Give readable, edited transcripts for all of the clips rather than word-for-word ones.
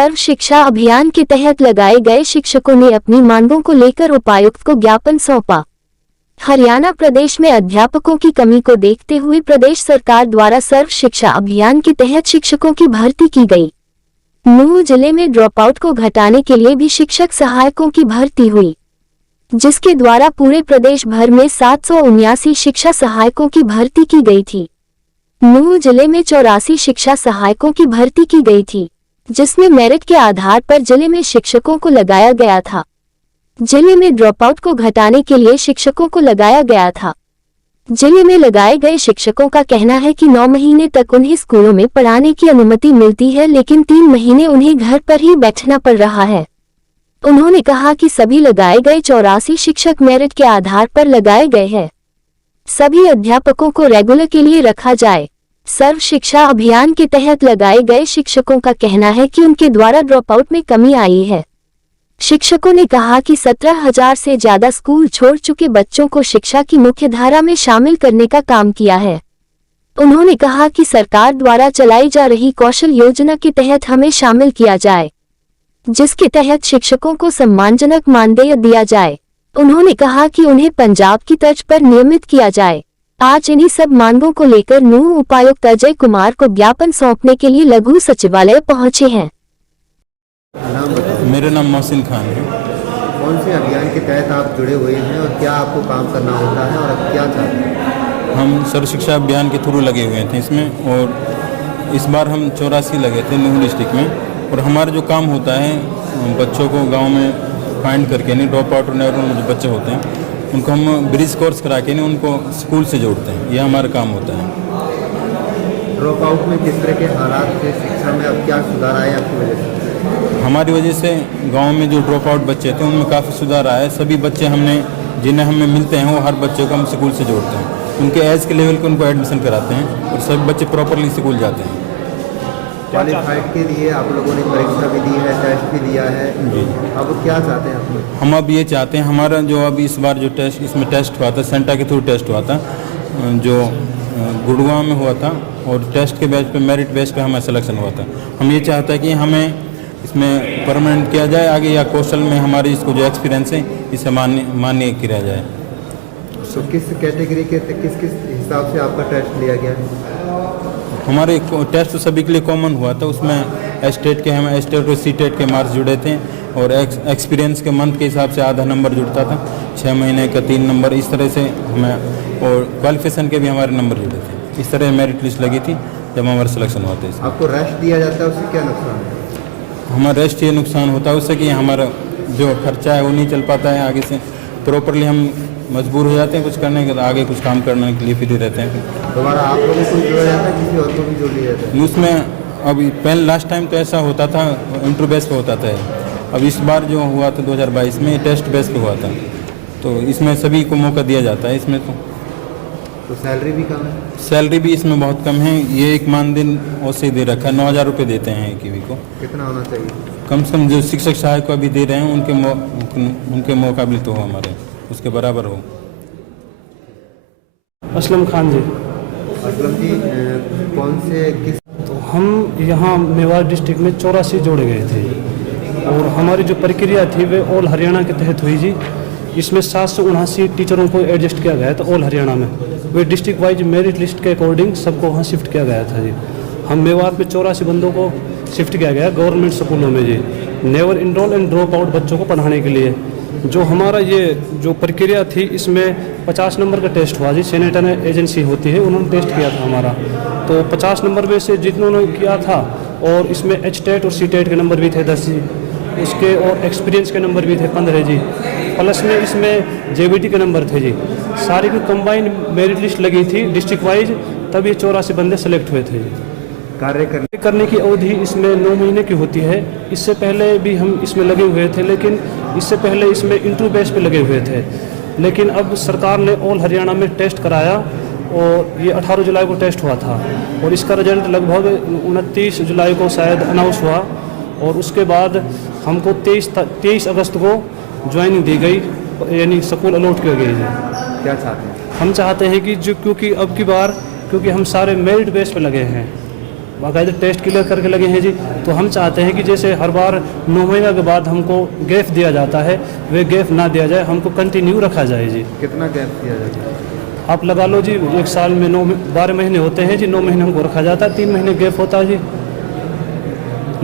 सर्व शिक्षा अभियान के तहत लगाए गए शिक्षकों ने अपनी मांगों को लेकर उपायुक्त को ज्ञापन सौंपा। हरियाणा प्रदेश में अध्यापकों की कमी को देखते हुए प्रदेश सरकार द्वारा सर्व शिक्षा अभियान के तहत शिक्षकों की भर्ती की गई। नूंह जिले में ड्रॉपआउट को घटाने के लिए भी शिक्षक सहायकों की भर्ती हुई, जिसके द्वारा पूरे प्रदेश भर में 779 शिक्षा सहायकों की भर्ती की गई थी। नूंह जिले में 84 शिक्षा सहायकों की भर्ती की गई थी, जिसमें मेरिट के आधार पर जिले में शिक्षकों को लगाया गया था। जिले में ड्रॉपआउट को घटाने के लिए शिक्षकों को लगाया गया था। जिले में लगाए गए शिक्षकों का कहना है कि 9 महीने तक उन्हें स्कूलों में पढ़ाने की अनुमति मिलती है, लेकिन 3 महीने उन्हें घर पर ही बैठना पड़ रहा है। उन्होंने कहा कि सभी लगाए गए 84 शिक्षक मेरिट के आधार पर लगाए गए हैं। सभी अध्यापकों को रेगुलर के लिए रखा जाए। सर्व शिक्षा अभियान के तहत लगाए गए शिक्षकों का कहना है कि उनके द्वारा ड्रॉपआउट में कमी आई है। शिक्षकों ने कहा कि 17,000 से ज्यादा स्कूल छोड़ चुके बच्चों को शिक्षा की मुख्य धारा में शामिल करने का काम किया है। उन्होंने कहा कि सरकार द्वारा चलाई जा रही कौशल योजना के तहत हमें शामिल किया जाए, जिसके तहत शिक्षकों को सम्मानजनक मानदेय दिया जाए। उन्होंने कहा कि उन्हें पंजाब की तर्ज पर नियमित किया जाए। आज इन्हीं सब मांगों को लेकर नूंह उपायुक्त अजय कुमार को ज्ञापन सौंपने के लिए लघु सचिवालय पहुंचे हैं। मेरा नाम मोहसिन खान है। कौन से अभियान के तहत आप जुड़े हुए हैं और क्या आपको काम करना होता है और अब क्या चाहते हैं? हम सर्व शिक्षा अभियान के थ्रू लगे हुए थे इसमें, और इस बार हम 84 लगे थे नूंह डिस्ट्रिक्ट में। और हमारा जो काम होता है, बच्चों को गांव में फाइंड करके नहीं, ड्रॉप आउट होने वाले जो बच्चे होते हैं उनको हम ब्रिज कोर्स करा के नहीं उनको स्कूल से जोड़ते हैं। यह हमारा काम होता है। ड्रॉप आउट में किस तरह के हालात थे शिक्षा में, अब क्या सुधार आया आपकी वजह से? हमारी वजह से गांव में जो ड्रॉप आउट बच्चे थे उनमें काफ़ी सुधार आया है। सभी बच्चे हमने जिन्हें हमें मिलते हैं वो हर बच्चे को हम स्कूल से जोड़ते हैं। उनके एज के लेवल पे उनको एडमिशन कराते हैं और सभी बच्चे प्रॉपरली स्कूल जाते हैं। क्वालिफाइड के लिए आप लोगों ने परीक्षा भी दी है, टेस्ट भी दिया है जी। अब क्या चाहते हैं आप? हम अब ये चाहते हैं, हमारा जो अब इस बार जो टेस्ट इसमें टेस्ट हुआ था, सेंटा के थ्रू टेस्ट हुआ था जो गुड़गांव में हुआ था, और टेस्ट के बेस पे मेरिट बेस पे हमारा सिलेक्शन हुआ था। हम ये चाहते हैं कि हमें इसमें परमानेंट किया जाए आगे, या कौशल में हमारी इसको जो एक्सपीरियंस है इसे मान्य किया जाए। तो किस कैटेगरी के किस किस हिसाब से आपका टेस्ट लिया गया? हमारे टेस्ट तो सभी के लिए कॉमन हुआ था। उसमें स्टेट के हमें स्टेट और सीटेट के मार्क्स जुड़े थे, और एक्सपीरियंस के मंथ के हिसाब से आधा नंबर जुड़ता था, 6 महीने का 3 नंबर, इस तरह से हमें, और क्वालिफिकेशन के भी हमारे नंबर जुड़े थे। इस तरह मेरिट लिस्ट लगी थी जब हमारा सिलेक्शन हुआ था। आपको रेस्ट दिया जाता है, उससे क्या नुकसान है? हमारा रेस्ट ये नुकसान होता है उससे कि हमारा जो खर्चा है वो नहीं चल पाता है आगे से। प्रॉपरली हम मजबूर हो जाते हैं कुछ करने के, आगे कुछ काम करने के लिए फ्री रहते हैं। दोबारा आप लोगों को जोड़ा जाता है, किसी और को भी जोड़ लिया जाता है? उसमें अभी पहले लास्ट टाइम तो ऐसा होता था, इंटरव्यू बेस पे होता था। अब इस बार जो हुआ था 2022 में टेस्ट बेस पे हुआ था, तो इसमें सभी को मौका दिया जाता है। इसमें तो सैलरी भी कम है? सैलरी भी इसमें बहुत कम है। ये एक मानदेय औसे दे रखा है, 9,000 रुपये देते हैं एक को। कितना होना चाहिए? कम से कम जो शिक्षक सहायक को अभी दे रहे हैं उनके मुकाबले तो हो, हमारे उसके बराबर हो। असलम खान जी। असलम जी, कौन से किस? तो हम यहाँ मेवाड़ डिस्ट्रिक्ट में 84 जोड़े गए थे, और हमारी जो प्रक्रिया थी वे ऑल हरियाणा के तहत हुई जी। इसमें 779 टीचरों को एडजस्ट किया गया था ऑल हरियाणा में। वे डिस्ट्रिक्ट वाइज मेरिट लिस्ट के अकॉर्डिंग सबको वहाँ शिफ्ट किया गया था जी। हम मेवाड़ में 84 बंदों को शिफ्ट किया गया गवर्नमेंट स्कूलों में जी, never enrol and drop out बच्चों को पढ़ाने के लिए। जो हमारा ये जो प्रक्रिया थी इसमें 50 नंबर का टेस्ट हुआ जी। सेनेटर एजेंसी होती है, उन्होंने टेस्ट किया था हमारा, तो 50 नंबर में से जितनों ने किया था, और इसमें एच-टेट और सी-टेट के नंबर भी थे 10 जी, उसके और एक्सपीरियंस के नंबर भी थे 15 जी, प्लस में इसमें जेबीटी के नंबर थे जी। सारी की कंबाइंड मेरिट लिस्ट लगी थी डिस्ट्रिक्ट वाइज, तब ये 84 बंदे सेलेक्ट हुए थे जी। कार्य करने की अवधि इसमें 9 महीने की होती है। इससे पहले भी हम इसमें लगे हुए थे, लेकिन इससे पहले इसमें इंटरव्यू बेस पे लगे हुए थे। लेकिन अब सरकार ने ऑल हरियाणा में टेस्ट कराया, और ये 18 जुलाई को टेस्ट हुआ था, और इसका रिजल्ट लगभग 29 जुलाई को शायद अनाउंस हुआ, और उसके बाद हमको 23 अगस्त को ज्वाइनिंग दी गई, यानी स्कूल अलॉट किया गया है। क्या चाहते हैं? हम चाहते हैं कि जो, क्योंकि अब की बार क्योंकि हम सारे मेरिट बेस पे लगे हैं, बाकायदा टेस्ट क्लियर करके लगे हैं जी। तो हम चाहते हैं कि जैसे हर बार 9 महीने के बाद हमको गैप दिया जाता है, वे गैप ना दिया जाए, हमको कंटिन्यू रखा जाए जी। कितना गैप दिया जाता है? आप लगा लो जी, 1 साल में 12 महीने होते हैं जी, 9 महीने हमको रखा जाता है, 3 महीने गैप होता है जी,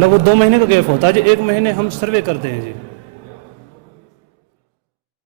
लगभग 2 महीने का गैप होता है जी, 1 महीने हम सर्वे करते हैं जी।